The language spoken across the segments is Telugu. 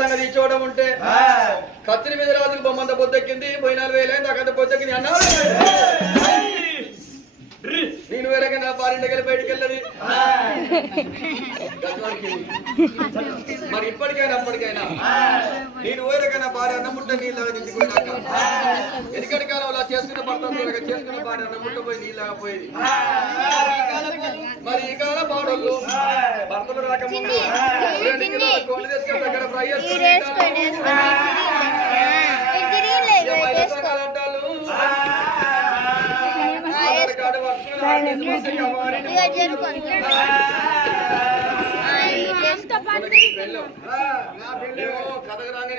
సంగతి చూడడం ఉంటే కత్తిరి మీద రాజుకు బొమ్మంత పొద్దెక్కింది పోయి నాలుగు వేలైంది అక్కడ పొద్దెక్కింది అన్నాడు. నేను వేరేగా నా భార్య బయటికి వెళ్ళది? మరి ఇప్పటికైనా అప్పటికైనా? నేను వేరేగా నా భార్య అన్నముట్ట నీళ్ళగా నిండిపోయినాక ఎనికటి కాలంలో చేసుకున్న భర్త చేసుకున్న భార్య అన్నముట్ట పోయి నీళ్ళగా పోయేది. మరి ఈ కాలం పాడోళ్ళు భర్తలు రాకముందు కోళ్ళు దగ్గర ఫ్రై చేసుకొని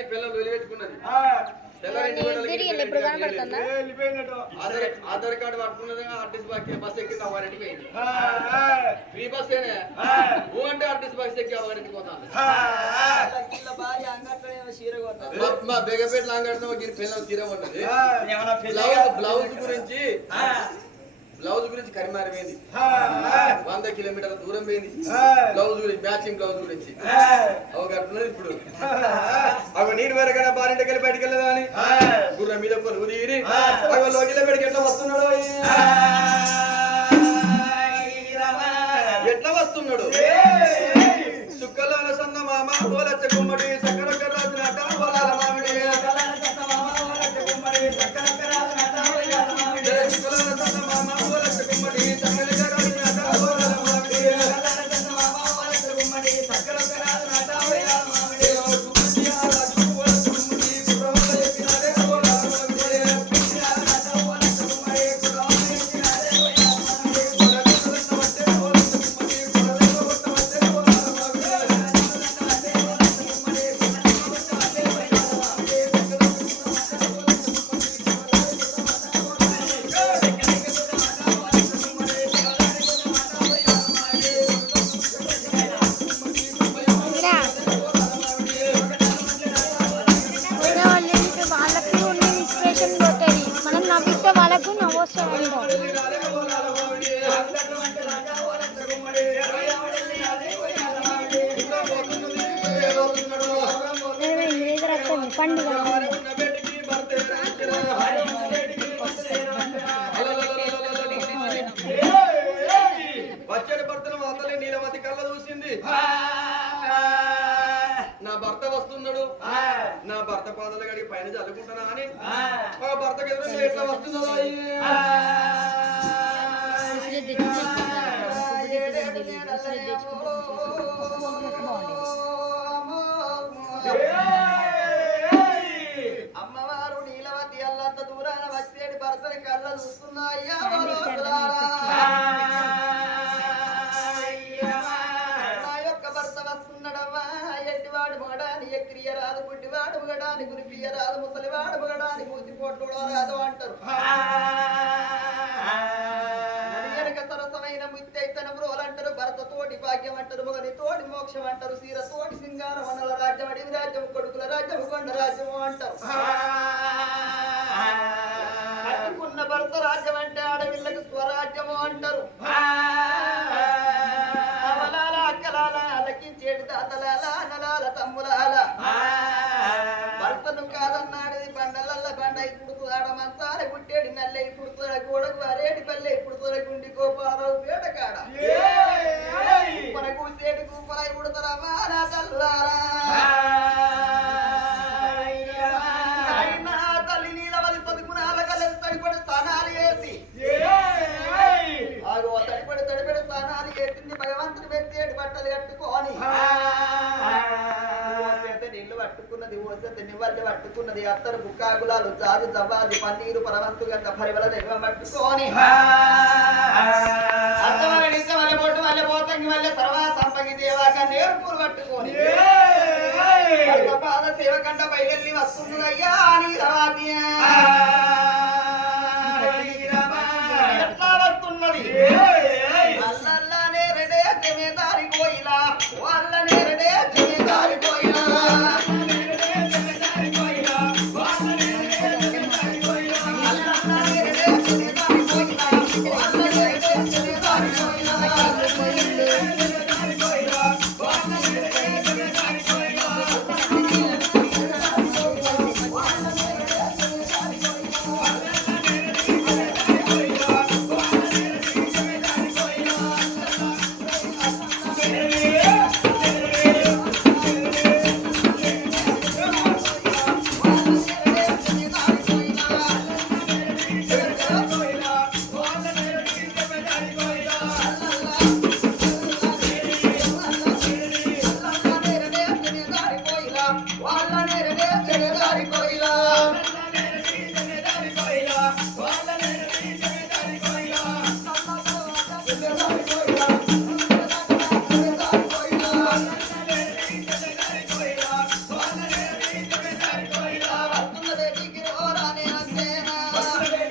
పిల్లలు వదిలిపెట్టుకున్నది. ఇప్పుడు ఆధార్ కార్డు పట్టుకున్నది ఆర్టీసీ బస్ బస్ ఎక్కింది అవ్వారింటికి పోయింది. ఫ్రీ బస్ ఏనే? ఊ అంటే ఆర్టీసీ బస్ ఎక్కి అవ్వారింటికి పోతాను మా- బేగపేట లాంగడతాం దీని పిల్లలు తీర ఉన్నది బ్లౌజ్ బ్లౌజ్ గురించి బ్లౌజ్ గురించి కరిమారి పోయింది. వంద కిలోమీటర్ల దూరం పోయింది. బ్లౌజ్ గురించి మ్యాచింగ్ బ్లౌజ్ గురించి. అవగట్టున్నది ఇప్పుడు. అవి నేను వరకైనా బారింటికి వెళ్ళి బయటికి వెళ్ళదా అని? గుర్రం మీద కొలువు తీరి అవి లోకిల బయటికి ఎట్లా వస్తున్నాడు ఎట్లా వస్తున్నాడు? సుక్కలోన సన్న మామ ఓలచ్చ గుమ్మడి సక్కరొక్క రాజు నాట ఓలాల పండుగ వచ్చేటి భర్తను మాతలే నీలమతి కళ్ళ చూసింది నా భర్త వస్తున్నాడు నా భర్త పాదలు గడికి పైన చల్లుకుంటానా అని ఆ భర్తకి ఎదురు ఎట్లా వస్తుందో అమ్మవారు మగడాని గురిపియ రాదు ముసలివాడు మగడాని మూతి పోట్లు రాదు అంటారు వెనక సరసమైన ముత్తైతన బ్రోలంటారు భరత తోటి భాగ్యం అంటారు మొగని తోటి మోక్షం అంటారు సీర తోటి సింగారం అనల రాజ్యం అడివి రాజ్యం కొడుకుల రాజ్యం కొండ రాజ్యం అంటారు అంటారు పట్టుకున్నది అత్తరు బుక్కా గులాలు జాజు జవాజు పన్నీరు పరవస్తు గంట పరివల నిల్వ వల్ల వల్ల పోతంగి వల్ల దేవాక నేర్పులు పాద సేవ కంట బయటెళ్ళి వస్తుందయ్యా అని ఎట్లా వస్తున్నది? Saturday.